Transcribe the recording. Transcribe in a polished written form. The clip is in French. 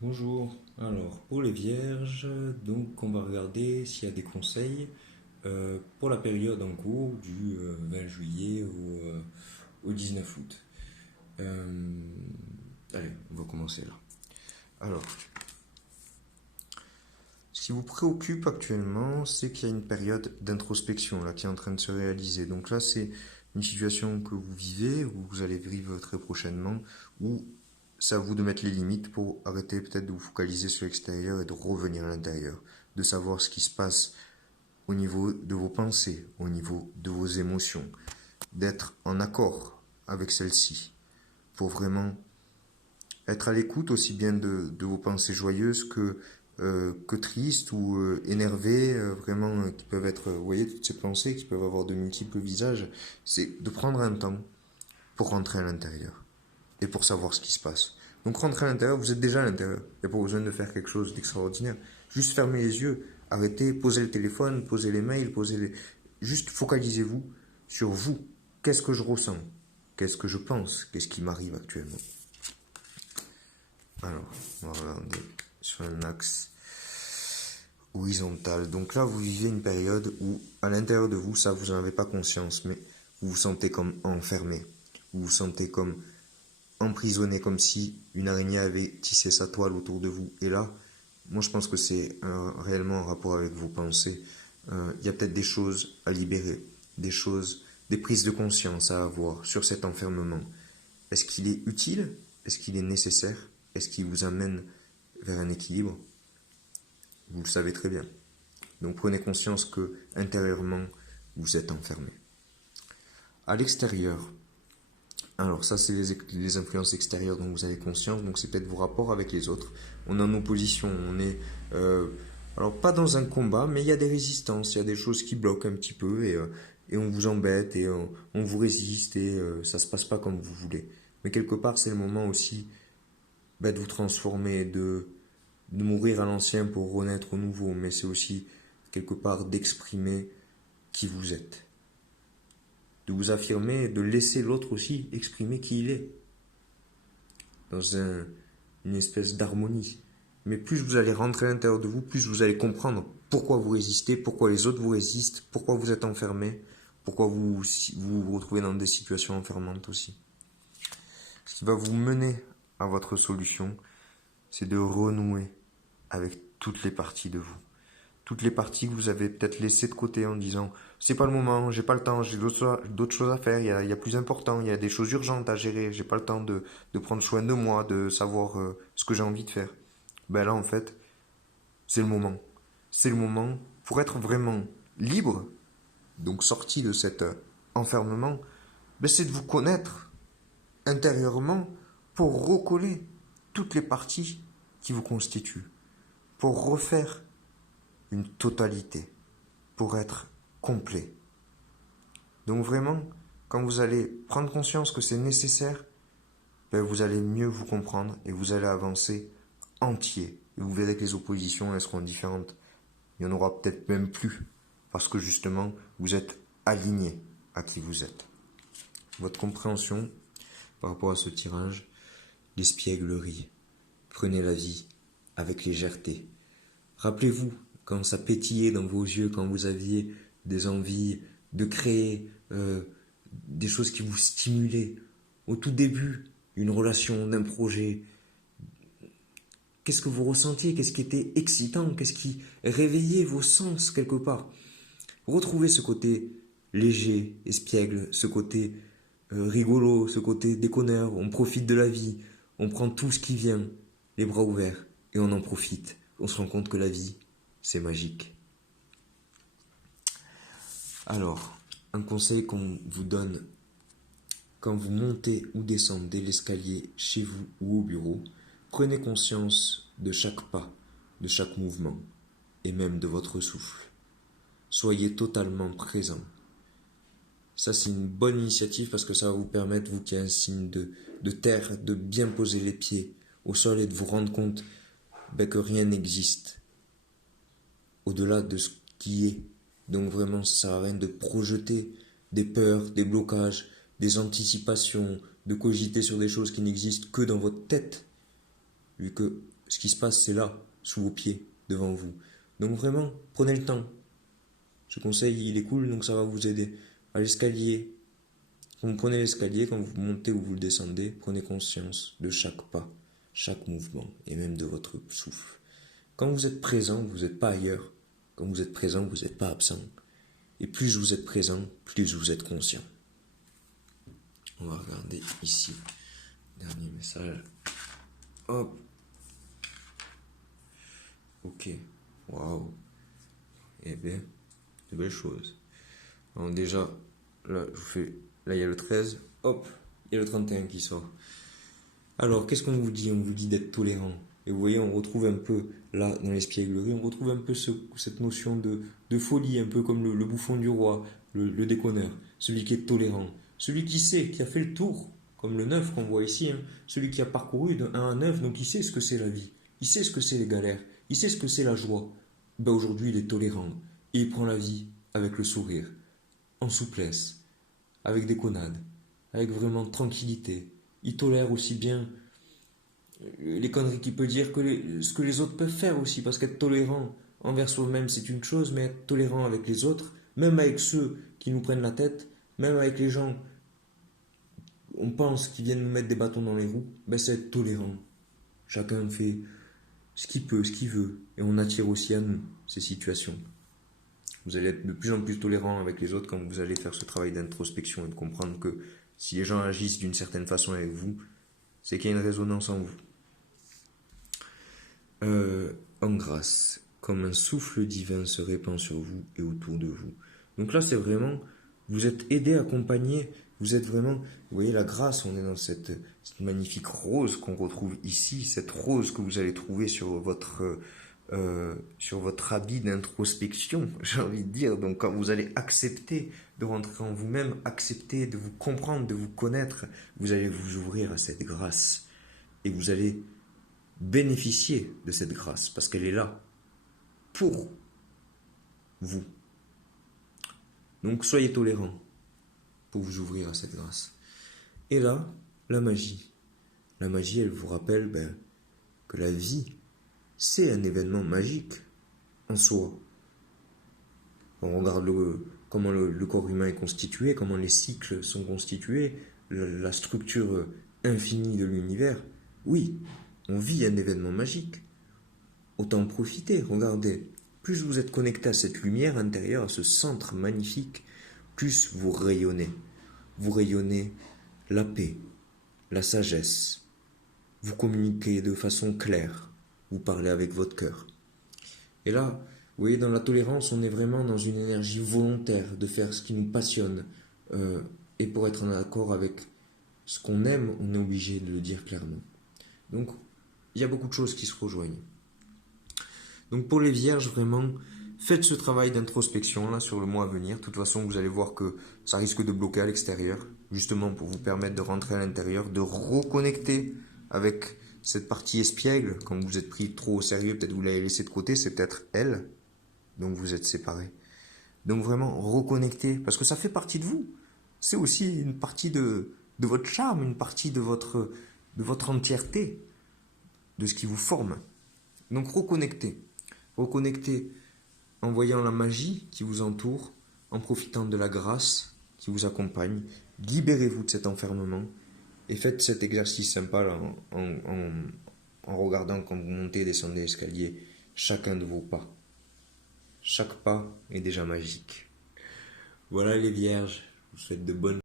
Bonjour. Alors, pour les vierges, donc on va regarder s'il y a des conseils pour la période en cours du 20 juillet au 19 août. Euh, Allez, on va commencer là. Alors, ce qui vous préoccupe actuellement, c'est qu'il y a une période d'introspection là qui est en train de se réaliser. Donc là, c'est une situation que vous vivez ou vous allez vivre très prochainement, où c'est à vous de mettre les limites pour arrêter peut-être de vous focaliser sur l'extérieur et de revenir à l'intérieur, de savoir ce qui se passe au niveau de vos pensées, au niveau de vos émotions, d'être en accord avec celles-ci pour vraiment être à l'écoute aussi bien de vos pensées joyeuses que tristes ou énervées, vraiment qui peuvent être, vous voyez, toutes ces pensées qui peuvent avoir de multiples visages. C'est de prendre un temps pour rentrer à l'intérieur et pour savoir ce qui se passe. Donc rentrer à l'intérieur, vous êtes déjà à l'intérieur. Il n'y a pas besoin de faire quelque chose d'extraordinaire. Juste fermez les yeux, arrêtez, posez le téléphone, posez les mails, posez les... Juste focalisez-vous sur vous. Qu'est-ce que je ressens? Qu'est-ce que je pense? Qu'est-ce qui m'arrive actuellement? Alors, on va regarder sur un axe horizontal. Donc là, vous vivez une période où, à l'intérieur de vous, ça, vous n'en avez pas conscience, mais vous vous sentez comme enfermé. Vous vous sentez comme emprisonné, comme si une araignée avait tissé sa toile autour de vous. Et là, moi, je pense que c'est réellement en rapport avec vos pensées. Il y a peut-être des choses à libérer, des choses, des prises de conscience à avoir sur cet enfermement. Est-ce qu'il est utile? Est-ce qu'il est nécessaire? Est-ce qu'il vous amène vers un équilibre? Vous le savez très bien. Donc prenez conscience que intérieurement, vous êtes enfermé. À l'extérieur, alors ça c'est les influences extérieures dont vous avez conscience, donc c'est peut-être vos rapports avec les autres. On est en opposition, on est alors pas dans un combat, mais il y a des résistances, il y a des choses qui bloquent un petit peu et on vous embête et on vous résiste et ça se passe pas comme vous voulez. Mais quelque part c'est le moment aussi de vous transformer, de mourir à l'ancien pour renaître au nouveau, mais c'est aussi quelque part d'exprimer qui vous êtes, de vous affirmer, de laisser l'autre aussi exprimer qui il est, dans une espèce d'harmonie. Mais plus vous allez rentrer à l'intérieur de vous, plus vous allez comprendre pourquoi vous résistez, pourquoi les autres vous résistent, pourquoi vous êtes enfermé, pourquoi vous retrouvez dans des situations enfermantes aussi. Ce qui va vous mener à votre solution, c'est de renouer avec toutes les parties de vous. Toutes les parties que vous avez peut-être laissées de côté en disant c'est pas le moment, j'ai pas le temps, j'ai d'autres choses à faire, il y a plus important, il y a des choses urgentes à gérer, j'ai pas le temps de prendre soin de moi, de savoir ce que j'ai envie de faire. Ben là en fait, c'est le moment. C'est le moment pour être vraiment libre, donc sorti de cet enfermement, ben c'est de vous connaître intérieurement pour recoller toutes les parties qui vous constituent, pour refaire une totalité, pour être complet. Donc vraiment, quand vous allez prendre conscience que c'est nécessaire, ben vous allez mieux vous comprendre et vous allez avancer entier. Et vous verrez que les oppositions, elles seront différentes. Il n'y en aura peut-être même plus, parce que justement, vous êtes aligné à qui vous êtes. Votre compréhension par rapport à ce tirage, l'espièglerie. Prenez la vie avec légèreté. Rappelez-vous quand ça pétillait dans vos yeux, quand vous aviez des envies de créer des choses qui vous stimulaient. Au tout début, une relation, d'un projet. Qu'est-ce que vous ressentiez? Qu'est-ce qui était excitant? Qu'est-ce qui réveillait vos sens quelque part? Retrouvez ce côté léger, espiègle, ce côté rigolo, ce côté déconneur. On profite de la vie, on prend tout ce qui vient, les bras ouverts, et on en profite. On se rend compte que la vie, c'est magique. Alors, un conseil qu'on vous donne quand vous montez ou descendez l'escalier chez vous ou au bureau, prenez conscience de chaque pas, de chaque mouvement, et même de votre souffle. Soyez totalement présent. Ça, c'est une bonne initiative parce que ça va vous permettre, vous qui avez un signe de terre, de bien poser les pieds au sol et de vous rendre compte que rien n'existe au-delà de ce qui est. Donc vraiment, ça sert à rien de projeter des peurs, des blocages, des anticipations, de cogiter sur des choses qui n'existent que dans votre tête, vu que Ce qui se passe, c'est là, sous vos pieds, devant vous. Donc vraiment, prenez le temps. Ce conseil, il est cool, donc ça va vous aider. À l'escalier, quand vous prenez l'escalier, quand vous montez ou vous le descendez, prenez conscience de chaque pas, chaque mouvement, et même de votre souffle. Quand vous êtes présent, vous n'êtes pas ailleurs. Quand vous êtes présent, vous n'êtes pas absent. Et plus vous êtes présent, plus vous êtes conscient. On va regarder ici. Dernier message. Hop. Ok. Waouh. Eh bien, de belles choses. Alors déjà, là, je vous fais. Là, il y a le 13. Hop. Il y a le 31 qui sort. Alors, qu'est-ce qu'on vous dit? On vous dit d'être tolérant. Et vous voyez, on retrouve un peu, là, dans l'espièglerie, on retrouve un peu cette notion de folie, un peu comme le bouffon du roi, le déconneur, celui qui est tolérant, celui qui sait, qui a fait le tour, comme le 9 qu'on voit ici, hein, celui qui a parcouru de 1 à 9, donc il sait ce que c'est la vie, il sait ce que c'est les galères, il sait ce que c'est la joie. Ben aujourd'hui, il est tolérant, et il prend la vie avec le sourire, en souplesse, avec déconnade, avec vraiment tranquillité. Il tolère aussi bien les conneries qu'il peut dire que ce que les autres peuvent faire aussi, parce qu'être tolérant envers soi-même c'est une chose, mais être tolérant avec les autres, même avec ceux qui nous prennent la tête, même avec les gens, on pense qu'ils viennent nous mettre des bâtons dans les roues, ben c'est être tolérant. Chacun fait ce qu'il peut, ce qu'il veut, et on attire aussi à nous ces situations. Vous allez être de plus en plus tolérant avec les autres quand vous allez faire ce travail d'introspection et de comprendre que si les gens agissent d'une certaine façon avec vous, c'est qu'il y a une résonance en vous. En grâce, comme un souffle divin se répand sur vous et autour de vous. Donc là, c'est vraiment, vous êtes aidé, accompagné, vous êtes vraiment, vous voyez la grâce, on est dans cette magnifique rose qu'on retrouve ici, cette rose que vous allez trouver sur votre habit d'introspection, j'ai envie de dire. Donc quand vous allez accepter de rentrer en vous-même, accepter de vous comprendre, de vous connaître, vous allez vous ouvrir à cette grâce et vous allez bénéficier de cette grâce parce qu'elle est là pour vous. Donc soyez tolérants pour vous ouvrir à cette grâce. Et là, la magie. La magie, elle vous rappelle que la vie, c'est un événement magique en soi. On regarde comment le corps humain est constitué, comment les cycles sont constitués, la structure infinie de l'univers. Oui, on vit un événement magique. Autant en profiter, regardez. Plus vous êtes connecté à cette lumière intérieure, à ce centre magnifique, plus vous rayonnez. Vous rayonnez la paix, la sagesse. Vous communiquez de façon claire. Vous parlez avec votre cœur. Et là, vous voyez, dans la tolérance, on est vraiment dans une énergie volontaire de faire ce qui nous passionne. Et pour être en accord avec ce qu'on aime, on est obligé de le dire clairement. Donc, il y a beaucoup de choses qui se rejoignent. Donc pour les vierges, vraiment, faites ce travail d'introspection là sur le mois à venir. De toute façon, vous allez voir que ça risque de bloquer à l'extérieur, justement pour vous permettre de rentrer à l'intérieur, de reconnecter avec cette partie espiègle. Quand vous êtes pris trop au sérieux, peut-être vous l'avez laissé de côté, c'est peut-être elle, donc vous êtes séparés. Donc vraiment, reconnecter, parce que ça fait partie de vous. C'est aussi une partie de votre charme, une partie de votre entièreté, de ce qui vous forme. Donc reconnectez. Reconnectez en voyant la magie qui vous entoure, en profitant de la grâce qui vous accompagne. Libérez-vous de cet enfermement et faites cet exercice sympa là, en regardant quand vous montez et descendez l'escalier chacun de vos pas. Chaque pas est déjà magique. Voilà les vierges, je vous souhaite de bonnes